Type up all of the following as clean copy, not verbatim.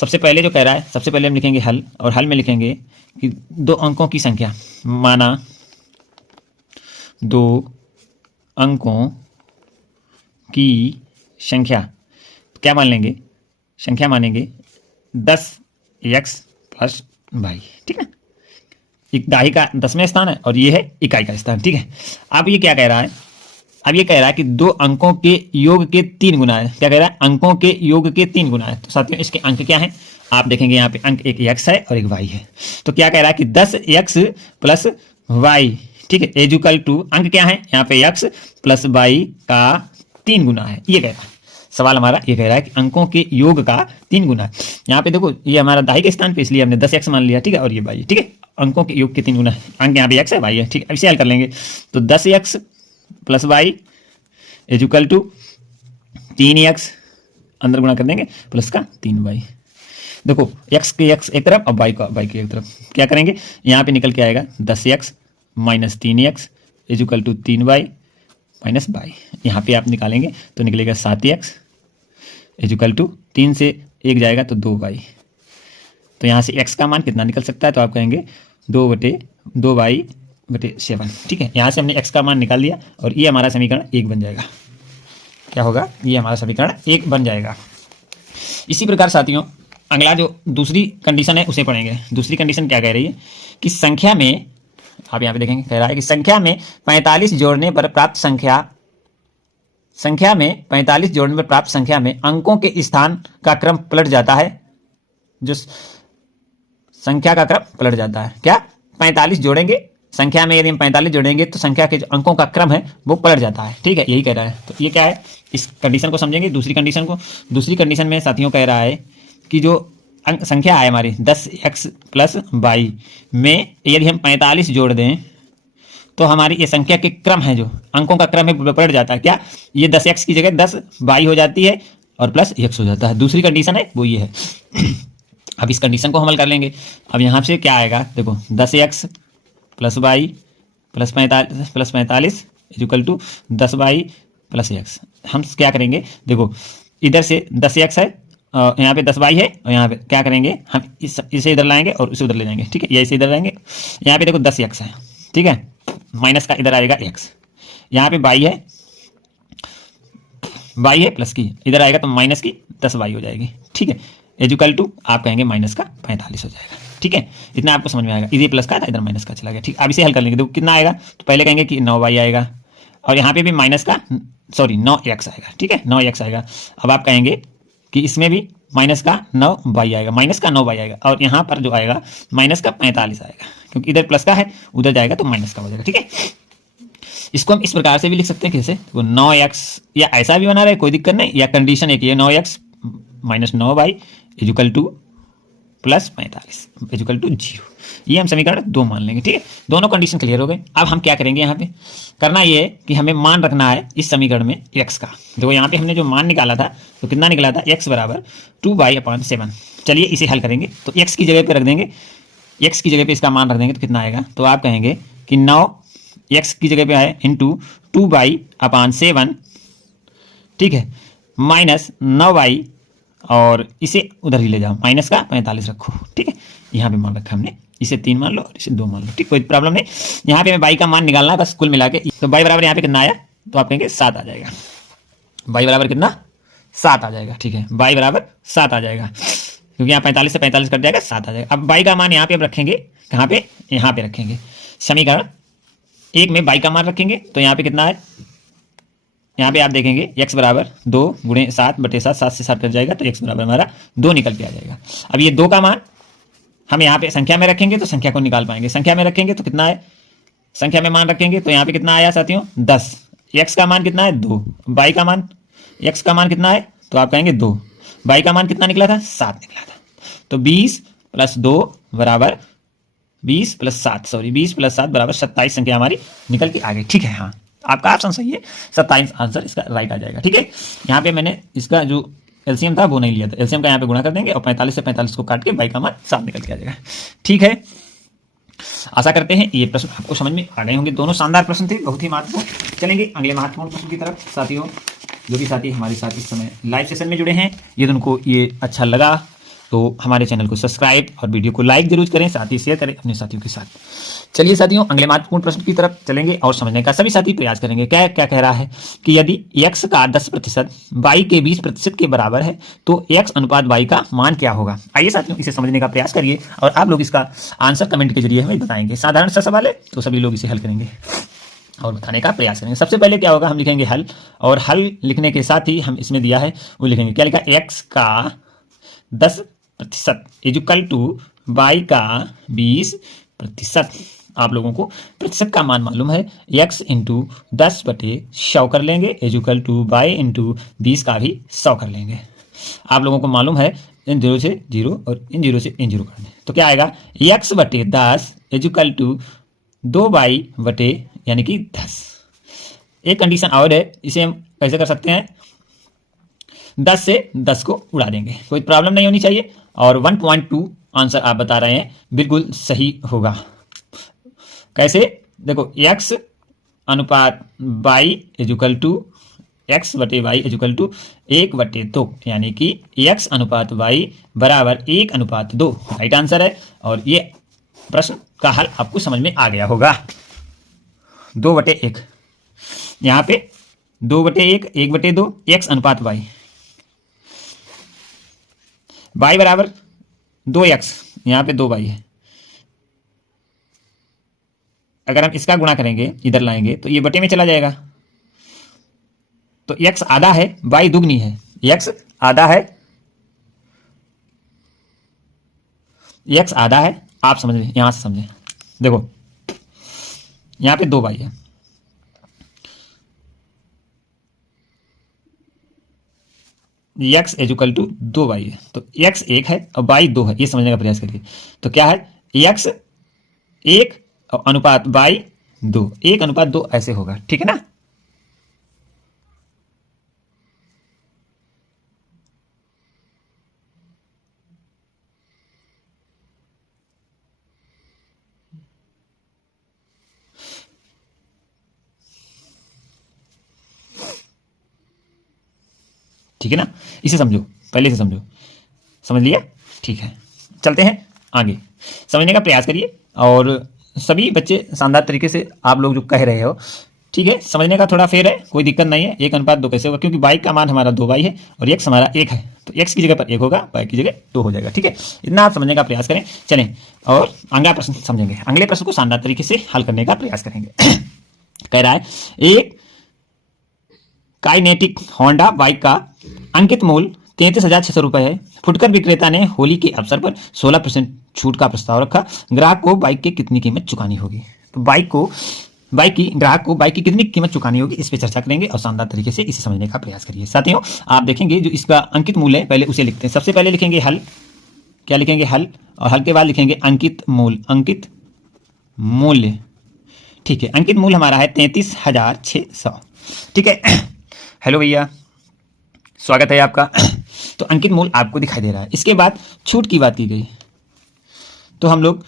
सबसे पहले जो कह रहा है, सबसे पहले हम लिखेंगे हल, और हल में लिखेंगे कि दो अंकों की संख्या, माना दो अंकों की संख्या, क्या मान लेंगे, संख्या मानेंगे 10x प्लस वाई, ठीक है। इकाई का 10वें स्थान है और ये है इकाई का स्थान, ठीक है। अब ये क्या कह रहा है, अब ये कह रहा है कि दो अंकों के योग के 3 गुना है। क्या कह रहा है, अंकों के योग के 3 गुना है। तो साथियों इसके अंक क्या है, आप देखेंगे यहाँ पे अंक एक x है और एक y है। तो क्या कह रहा है कि 10x प्लस वाई, ठीक है, इक्वल टू अंक क्या है यहाँ पे x प्लस वाई का 3 गुना है। ये कह रहा है सवाल हमारा, ये कह रहा है कि अंकों के योग का 3 गुना है। यहाँ पे देखो ये हमारा दाई के स्थान पे, इसलिए हमने 10x मान लिया, ठीक है, और ये y, ठीक है। अंकों के योग के 3 गुना है, अंक यहाँ पे x है, y है, ठीक है। अब इसे हल कर लेंगे तो 10x plus Y equal to 3x, अंदर गुणा कर देंगे, प्लस का 3y। देखो x के x एक तरफ और y का y की एक तरफ, क्या करेंगे यहाँ पे निकल के आएगा 10x minus 3x equal to 3y minus y। यहाँ पे आप निकालेंगे तो निकलेगा 7x इक्वल टू 3 से 1 जाएगा तो 2y। तो यहाँ से x का मान कितना निकल सकता है, तो आप कहेंगे 2/2y/7, ठीक है। यहाँ से हमने x का मान निकाल लिया और ये हमारा समीकरण 1 बन जाएगा। क्या होगा, ये हमारा समीकरण 1 बन जाएगा। इसी प्रकार साथियों अगला जो दूसरी कंडीशन है उसे पढ़ेंगे। दूसरी कंडीशन क्या कह रही है कि संख्या में, आप यहाँ पे देखेंगे, कह रहा है कि संख्या में 45 जोड़ने पर प्राप्त संख्या में 45 जोड़ने पर प्राप्त संख्या में अंकों के स्थान का क्रम पलट जाता है। जो संख्या का क्रम पलट जाता है, क्या 45 जोड़ेंगे संख्या में, यदि हम 45 जोड़ेंगे तो संख्या के जो अंकों का क्रम है वो पलट जाता है, ठीक है, यही कह रहा है। तो ये क्या है, इस कंडीशन को समझेंगे। दूसरी कंडीशन को, दूसरी कंडीशन में साथियों कह रहा है कि जो अंक संख्या है हमारी 10x प्लस वाई में यदि हम 45 जोड़ दें तो हमारी ये संख्या के क्रम है, जो अंकों का क्रम है पलट जाता है। क्या, ये 10x की जगह 10y हो जाती है और प्लस x हो जाता है। दूसरी कंडीशन है वो ये है। अब इस कंडीशन को हम हल कर लेंगे। अब यहाँ से क्या आएगा, देखो 10x plus y plus 45 equal to 10y plus x। हम क्या करेंगे, देखो इधर से 10x है, यहाँ पे 10y है, और यहाँ पे क्या करेंगे हम इसे इधर लाएंगे और उसे उधर ले जाएंगे, ठीक है, ये इसे इधर लाएंगे। यहाँ पे देखो 10x है, ठीक है, माइनस का इधर आएगा x, यहाँ पे y है प्लस की, इधर आएगा तो माइनस की 10y हो जाएगी, ठीक है, इक्वल टू आप कहेंगे माइनस का 45 हो जाएगा, ठीक है। इतना आपको समझ में आएगा, इधर प्लस का था इधर माइनस का चला गया, ठीक। अब इसे हल कर लेंगे, देखो कितना आएगा, तो पहले कहेंगे कि 9y आएगा और यहाँ पे भी माइनस का 9x आएगा, ठीक है, 9x आएगा। अब आप कहेंगे कि इसमें भी माइनस का 9y आएगा, माइनस का 9y आएगा, और यहाँ पर जो आएगा माइनस का 45 आएगा, क्योंकि इधर प्लस का है उधर जाएगा तो माइनस का हो जाएगा, ठीक है। इसको हम इस प्रकार से भी लिख सकते हैं, कैसे, वो 9x, या ऐसा भी बना रहे कोई दिक्कत नहीं, या कंडीशन एक ये 9x minus 9y equal to plus 45 equal to 0। ये हम समीकरण 2 मान लेंगे, ठीक है। दोनों कंडीशन क्लियर हो गए। अब हम क्या करेंगे, यहाँ पे करना ये है कि हमें मान रखना है इस समीकरण में x का। देखो यहाँ पे हमने जो मान निकाला था तो कितना निकला था, x बराबर 2y/7। चलिए इसे हल करेंगे, तो x की जगह पे रख देंगे, x की जगह पे इसका मान रख देंगे तो कितना आएगा, तो आप कहेंगे कि 9x की जगह पे आए इंटू 2y/7, ठीक है, माइनस 9y, और इसे उधर ही ले जाओ, माइनस का 45 रखो, ठीक है। यहाँ पे मान रखा हमने, इसे 3 मान लो और इसे 2 मान लो, ठीक, कोई प्रॉब्लम नहीं। यहाँ पे हमें y का मान निकालना है बस कुल मिला के। तो y बराबर यहाँ पे कितना आया, तो आप कहेंगे 7 आ जाएगा, y बराबर कितना 7 आ जाएगा, ठीक है, y बराबर 7 आ जाएगा, क्योंकि यहाँ 45 से 45 कट जाएगा, 7 आ जाएगा। अब y का मान यहाँ पे रखेंगे, कहाँ पे, यहाँ पे रखेंगे, समीकरण 1 में y का मान रखेंगे, तो यहाँ पे कितना है, यहाँ पे आप देखेंगे x बराबर 2 गुणे 7/7, 7 से 7 कट जाएगा तो x बराबर हमारा 2 निकल के आ जाएगा। अब ये 2 का मान हम यहाँ पे संख्या में रखेंगे तो संख्या को निकाल पाएंगे, संख्या में रखेंगे तो कितना है, संख्या में मान रखेंगे तो यहाँ पे कितना आया साथियों 10, x का मान कितना है 2, y का मान, x का मान कितना है, तो आप कहेंगे 2, y का मान कितना निकला था 7 निकला था। तो 20 + 2 बराबर 20 + 7 बराबर 27 संख्या हमारी निकल के आ गई, ठीक है। हाँ आपका ऑप्शन सही है, 27 आंसर इसका राइट आ जाएगा, ठीक है। यहाँ पे मैंने इसका जो एलसीएम था वो नहीं लिया था, एलसीएम का यहाँ पे गुणा कर देंगे और 45 से 45 को काट के y का मान 7 निकल के आ जाएगा, ठीक है। आशा करते हैं ये प्रश्न आपको समझ में आ गए होंगे। दोनों शानदार प्रश्न थे, बहुत ही महत्वपूर्ण। चलेंगे अगले महत्वपूर्ण प्रश्न की तरफ। साथियों जो भी साथी हमारे साथ इस समय लाइव सेशन में जुड़े हैं, यदि उनको ये अच्छा लगा तो हमारे चैनल को सब्सक्राइब और वीडियो को लाइक जरूर करें, साथ ही शेयर करें अपने साथियों के साथ। चलिए साथियों, अगले महत्वपूर्ण प्रश्न की तरफ चलेंगे और समझने का सभी साथी प्रयास करेंगे। क्या क्या कह रहा है कि यदि x का 10% y के 20% के बराबर है तो x अनुपात y का मान क्या होगा। आइए साथियों, इसे समझने का प्रयास करिए और आप लोग इसका आंसर कमेंट के जरिए हमें बताएंगे। साधारण सा सवाल है तो सभी लोग इसे हल करेंगे और बताने का प्रयास करेंगे। सबसे पहले क्या होगा, हम लिखेंगे हल, और हल लिखने के साथ ही हम इसमें दिया है वो लिखेंगे। क्या लिखा, x का 10% इक्वल टू y का 20%। आप लोगों को प्रतिशत का मान मालूम है, x इंटू 10/100 कर लेंगे इक्वल टू y इंटू 20 का भी 100 कर लेंगे। आप लोगों को मालूम है इन 0 से 0 और इन 0 से इन 0 करने, तो क्या आएगा x/10 इक्वल टू 2y बटे यानी कि 10। एक कंडीशन और है, इसे हम कैसे कर सकते हैं, 10 से 10 को उड़ा देंगे, कोई प्रॉब्लम नहीं होनी चाहिए। और 1.2 आंसर आप बता रहे हैं, बिल्कुल सही होगा। कैसे, देखो x अनुपात y equal to x/y equal to 1/2, यानी कि x अनुपात y बराबर 1/2 राइट आंसर है। और ये प्रश्न का हल आपको समझ में आ गया होगा। 2/1 यहाँ पे 2/1 1/2 x अनुपात y, y बराबर 2x, यहाँ पे 2y है। अगर हम इसका गुणा करेंगे इधर लाएंगे तो ये बटे में चला जाएगा, तो x आधा है y दुगनी है, x आधा है, x आधा है। आप समझ लें, यहां से समझें, देखो यहां पे 2y है, x इक्वल टू 2y है, तो x 1 है और y 2 है, ये समझने का प्रयास करिए। तो क्या है, x 1 और अनुपात y 2, 1/2 ऐसे होगा, ठीक है ना। ठीक है ना, इसे समझो, पहले से समझो, समझ लिया, ठीक है। चलते हैं आगे, समझने का प्रयास करिए। और सभी बच्चे शानदार तरीके से आप लोग जो कह रहे हो, ठीक है, समझने का थोड़ा फेर है, कोई दिक्कत नहीं है। 1/2 कैसे होगा, क्योंकि y का मान हमारा 2y है और x हमारा 1 है, तो x की जगह पर 1 होगा, y की जगह 2 हो जाएगा। ठीक है, इतना आप समझने का प्रयास करें। चलें और अगला प्रश्न समझेंगे, अगले प्रश्न को शानदार तरीके से हल करने का प्रयास करेंगे। कह रहा है, एक काइनेटिक होंडा बाइक का अंकित मूल्य 33,600 रुपये है। फुटकर विक्रेता ने होली के अवसर पर 16% छूट का प्रस्ताव रखा। ग्राहक को बाइक की कितनी कीमत चुकानी होगी। तो ग्राहक को बाइक की कितनी कीमत चुकानी होगी, इस पे चर्चा करेंगे और शानदार तरीके से इसे समझने का प्रयास करिए। साथियों, आप देखेंगे जो इसका अंकित मूल्य है, पहले उसे लिखते हैं। सबसे पहले लिखेंगे हल, क्या लिखेंगे, हल, और हल के बाद लिखेंगे अंकित मूल्य। ठीक है, अंकित मूल्य हमारा है 33,600। ठीक है, हेलो भैया, स्वागत है आपका। तो अंकित मूल्य आपको दिखाई दे रहा है। इसके बाद छूट की बात की गई, तो हम लोग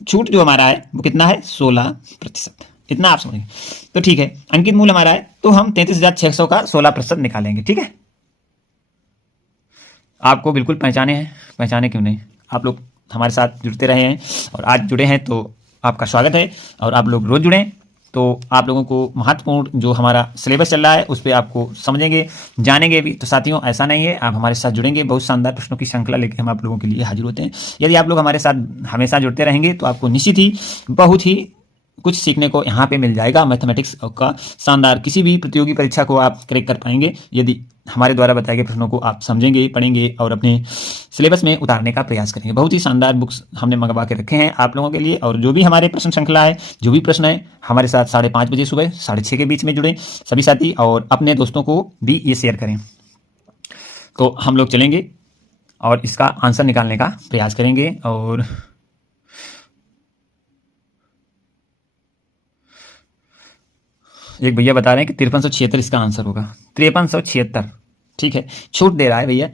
छूट जो हमारा है वो कितना है, 16%, इतना आप समझेंगे। तो ठीक है, अंकित मूल्य हमारा है, तो हम 33,600 का 16% निकालेंगे। ठीक है, आपको बिल्कुल पहचाने क्यों नहीं, आप लोग हमारे साथ जुड़ते रहे हैं और आज जुड़े हैं तो आपका स्वागत है। और आप लोग रोज जुड़ें तो आप लोगों को महत्वपूर्ण जो हमारा सिलेबस चल रहा है उस पर आपको समझेंगे, जानेंगे भी। तो साथियों, ऐसा नहीं है, आप हमारे साथ जुड़ेंगे, बहुत शानदार प्रश्नों की श्रृंखला लेकर हम आप लोगों के लिए हाजिर होते हैं। यदि आप लोग हमारे साथ हमेशा जुड़ते रहेंगे तो आपको निश्चित ही बहुत ही कुछ सीखने को यहाँ पे मिल जाएगा। मैथमेटिक्स का शानदार किसी भी प्रतियोगी परीक्षा को आप क्रैक कर पाएंगे यदि हमारे द्वारा बताए गए प्रश्नों को आप समझेंगे, पढ़ेंगे और अपने सिलेबस में उतारने का प्रयास करेंगे। बहुत ही शानदार बुक्स हमने मंगवा के रखे हैं आप लोगों के लिए। और जो भी हमारे प्रश्न श्रृंखला है, जो भी प्रश्न है, हमारे साथ 5:30 बजे सुबह 6:30 के बीच में जुड़े सभी साथी, और अपने दोस्तों को भी ये शेयर करें। तो हम लोग चलेंगे और इसका आंसर निकालने का प्रयास करेंगे। और एक भैया बता रहे हैं कि 5376 इसका आंसर होगा, 5376। ठीक है, छूट दे रहा है भैया,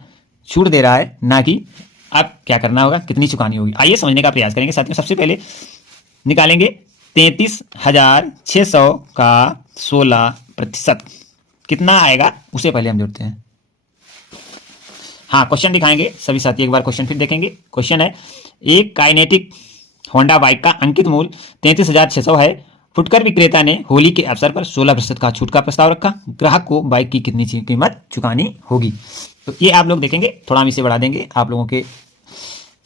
छूट दे रहा है, ना कि आप क्या करना होगा, कितनी चुकानी होगी। आइए समझने का प्रयास करेंगे साथियों। सबसे पहले निकालेंगे 33,600 का 16%, कितना आएगा उसे पहले हम जोड़ते हैं। हाँ, क्वेश्चन दिखाएंगे सभी साथी, एक बार क्वेश्चन फिर देखेंगे। क्वेश्चन है, एक काइनेटिक होंडा बाइक का अंकित मूल्य 33,600 है। फुटकर विक्रेता ने होली के अवसर पर 16% का छूट का प्रस्ताव रखा। ग्राहक को बाइक की कितनी कीमत चुकानी होगी? तो ये आप लोग देखेंगे, थोड़ा हम इसे बढ़ा देंगे, आप लोगों के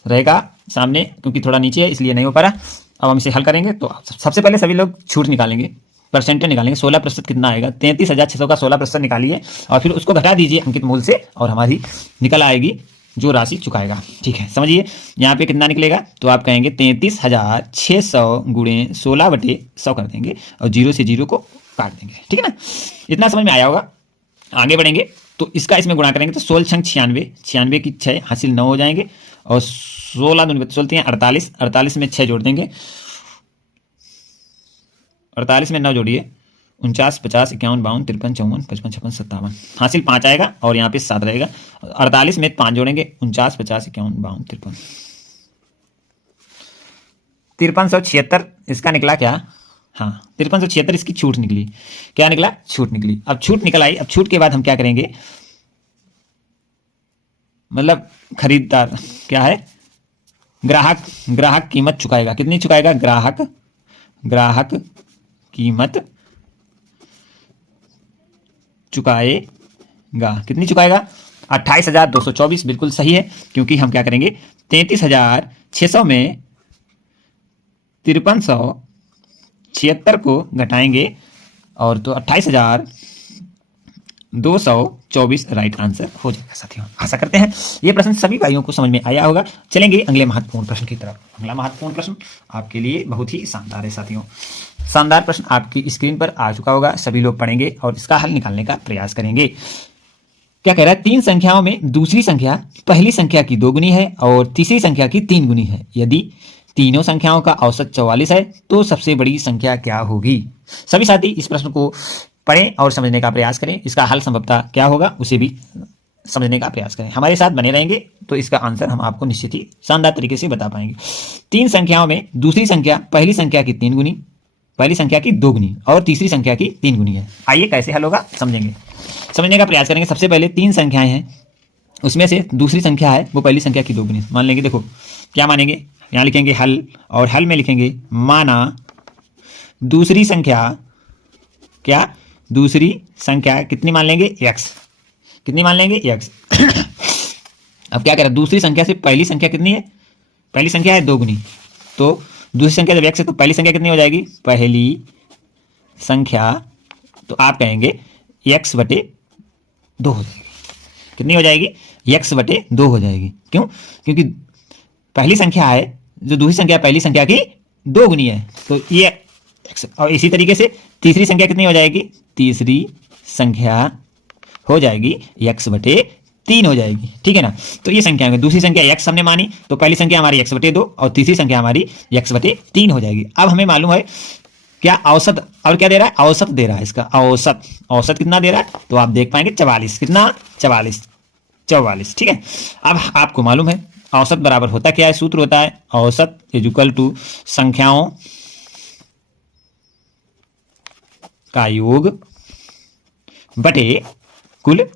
रहेगा सामने, क्योंकि थोड़ा नीचे है इसलिए नहीं हो पा रहा। अब हम इसे हल करेंगे। तो सबसे पहले सभी लोग छूट निकालेंगे, परसेंटेज निकालेंगे। 16% कितना आएगा? 33,600 का 16% निकालिए और फिर उसको घटा दीजिए अंकित मूल्य से, और हमारी निकल आएगी जो राशि चुकाएगा। ठीक है, समझिए यहाँ पे कितना निकलेगा। तो आप कहेंगे 33,600 गुणे 16/100 कर देंगे और 0 से 0 को काट देंगे। ठीक है ना, इतना समझ में आया होगा। आगे बढ़ेंगे तो इसका इसमें गुणा करेंगे तो 16 छंग 96, 96 की 6 हासिल 9 हो जाएंगे, और 16 दूनी 16 48, 48 में 6 जोड़ देंगे, 48 में 9 जोड़िए, 49, 50, 51, 52, 53, 54, 55, 56, 57, हासिल 5 आएगा और यहाँ पे 7 रहेगा। 48 में 5 जोड़ेंगे, 49, 50, 51, 52, 53, 5376 इसका निकला क्या? हाँ, 5376 इसकी छूट निकली। क्या निकला? छूट निकली। अब छूट निकल आई। अब छूट के बाद हम क्या करेंगे, मतलब खरीददार क्या है, ग्राहक कीमत चुकाएगा। कितनी चुकाएगा? ग्राहक कीमत चुकाएगा। कितनी चुकाएगा? 28,224। बिल्कुल सही है, क्योंकि हम क्या करेंगे, 33,600 में 5376 को घटाएंगे और तो 28,224 राइट आंसर हो जाएगा साथियों। आशा करते हैं ये प्रश्न सभी भाइयों को समझ में आया होगा। चलेंगे अगले महत्वपूर्ण प्रश्न की तरफ। अगला महत्वपूर्ण प्रश्न आपके लिए बहुत ही शानदार है साथियों। शानदार प्रश्न आपकी स्क्रीन पर आ चुका होगा, सभी लोग पढ़ेंगे और इसका हल निकालने का प्रयास करेंगे। क्या कह रहा है? 3 संख्याओं में दूसरी संख्या पहली संख्या की 2 गुनी है और तीसरी संख्या की 3 गुनी है। यदि तीनों संख्याओं का औसत 44 है तो सबसे बड़ी संख्या क्या होगी? सभी साथी इस प्रश्न को पढ़ें और समझने का प्रयास करें। इसका हल संभवतः क्या होगा उसे भी समझने का प्रयास करें। हमारे साथ बने रहेंगे तो इसका आंसर हम आपको निश्चित ही शानदार तरीके से बता पाएंगे। 3 संख्याओं में दूसरी संख्या पहली संख्या की 3 गुनी, पहली संख्या की 2 गुनी और तीसरी संख्या की 3 गुनी है। आइए कैसे हल होगा समझेंगे, समझने का प्रयास करेंगे। सबसे पहले 3 संख्याएं हैं, उसमें से दूसरी संख्या है वो पहली संख्या की 2 गुनी मान लेंगे। देखो क्या मानेंगे, यहाँ लिखेंगे हल, और हल में लिखेंगे माना दूसरी संख्या, क्या दूसरी संख्या कितनी मान लेंगे? x। कितनी मान लेंगे? x। अब क्या कह रहा है, दूसरी संख्या से पहली संख्या कितनी है? पहली संख्या है 2 गुनी, तो दूसरी संख्या जब x है तो पहली संख्या कितनी हो जाएगी? पहली संख्या, तो आप कहेंगे x/2 हो जाएगी। कितनी हो जाएगी? x/2 हो जाएगी। क्यों? क्योंकि पहली संख्या है, जो दूसरी संख्या पहली संख्या की 2 गुनी है, तो ये x। और इसी तरीके से तीसरी संख्या कितनी हो जाएगी? तीसरी संख्या हो जाएगी x/3 हो जाएगी। ठीक है ना, तो ये संख्या है, दूसरी संख्या x हमने मानी तो पहली संख्या हमारी x/2 और तीसरी संख्या हमारी x/3 हो जाएगी। अब हमें मालूम है क्या औसत, और क्या दे रहा है? औसत दे रहा है। इसका औसत, औसत कितना दे रहा है? तो आप देख पाएंगे 44। कितना? 44। ठीक है, अब आपको मालूम है औसत बराबर होता क्या है? सूत्र होता है औसत इक्वल टू संख्याओं का योग बटे कुल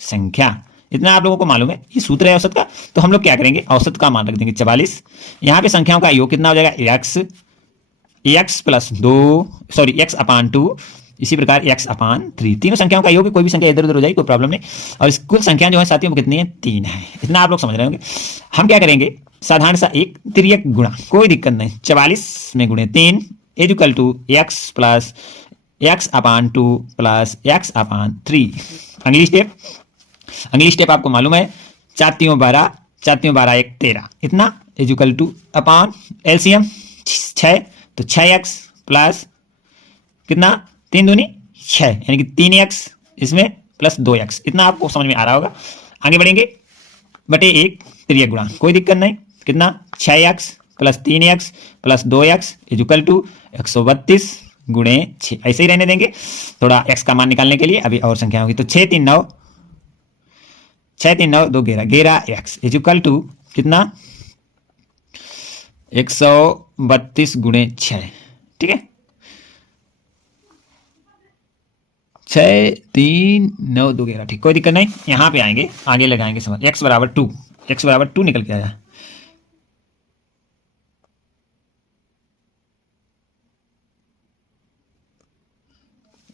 संख्या। इतना आप लोगों को मालूम है, ये सूत्र है औसत का। तो हम लोग क्या करेंगे, औसत का मान रख देंगे 44। यहाँ पे संख्याओं का योग कितना हो जाएगा? x/2, इसी प्रकार x/3। तीनों संख्याओं का योग, कोई भी संख्या इधर उधर हो जाएगी कोई प्रॉब्लम नहीं। और इस कुल संख्या जो है साथियों वो कितनी है? 3 है। इतना आप लोग समझ रहे होंगे। हम क्या करेंगे, साधारण सा एक तिर्यक गुणा, कोई दिक्कत नहीं, 44 में गुणे 3 equal to x/2 plus x/3। अगली स्टेप आपको मालूम है, 4 × 12, 4 × 12 1 13, इतना इक्वल टू अपॉन एलसीएम 6, तो 6x प्लस कितना? 3 दूनी 6, यानी कि 3x इसमें प्लस 2x। इतना आपको समझ में आ रहा होगा। आगे बढ़ेंगे, बटे 1 तिर्यक गुणा, कोई दिक्कत नहीं, कितना? 6x plus 3x plus 2x equal to 132 गुणे 6। ऐसे ही रहने देंगे थोड़ा x का मान निकालने के लिए, अभी और संख्या होगी। तो 6 3 9, 2 11, 11x इक्वल टू कितना? 132 गुणे 6। ठीक है, 6 3 9 2 11, ठीक, कोई दिक्कत नहीं। यहाँ पे आएंगे, आगे लगाएंगे समझ, x बराबर 2, x बराबर 2 निकल के आया।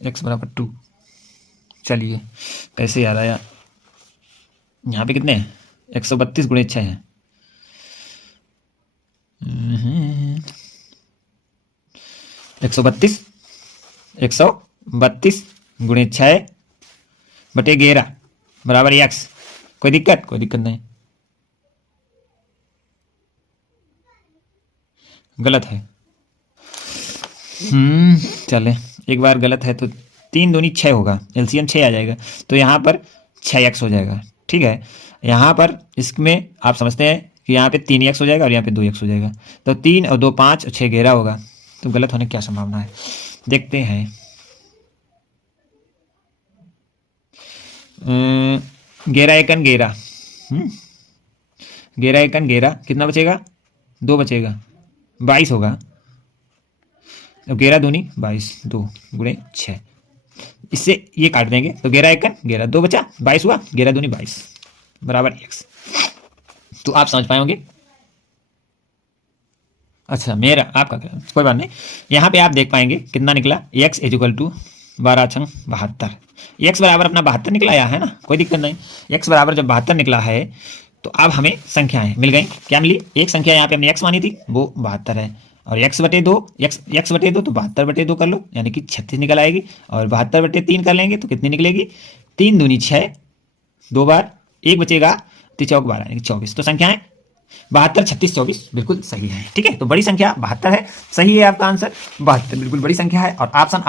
x बराबर 2, चलिए कैसे याद आया। यहाँ पे कितने हैं, 132 गुणे 6 है, 132 132 गुणे 6 बटे 11 बराबर x। कोई दिक्कत, कोई दिक्कत नहीं, गलत है। चले, एक बार गलत है तो 3 दूनी 6 होगा, एलसीएम 6 आ जाएगा, तो यहाँ पर 6x हो जाएगा, ठीक है। यहाँ पर इसमें आप समझते हैं कि यहाँ पे 3x हो जाएगा और यहाँ पे 2x हो जाएगा, तो 3 और 2 5 और 6 11 होगा, तो गलत होने की क्या संभावना है, देखते हैं। 11 एकन 11, 11 एकन 11, कितना बचेगा, 2 बचेगा, 22 होगा। अब 11 दूनी 22, 2 गुणे 6, इससे ये काट देंगे, तो 11 एकन 11, 2 बचा, 22 हुआ, 11 दूनी 22 बराबर x। तो आप समझ पाए होंगे। अच्छा मेरा आपका कोई बात नहीं, यहाँ पे आप देख पाएंगे कितना निकला, x इक्वल टू 12 छंग 72, x बराबर अपना 72 निकला है ना, कोई दिक्कत नहीं। x बराबर जब 72 निकला है तो अब हमें संख्याएं मिल गई, क्या मिली, एक संख्या यहाँ पे हमने x मानी थी वो 72 है, और x बटे 2, x बटे 2 तो 72 बटे 2 कर लो, यानी कि 36 निकल आएगी, और 72 बटे 3 कर लेंगे तो कितनी निकलेगी, 3 दूनी 6, 2 बार 1 बचेगा, 3 चौक 12 यानी 24। तो संख्याएं 72 36 24 बिल्कुल सही है, ठीक है। तो बड़ी संख्या 72 है, सही है आपका आंसर, 72 बिल्कुल बड़ी संख्या है, और ऑप्शन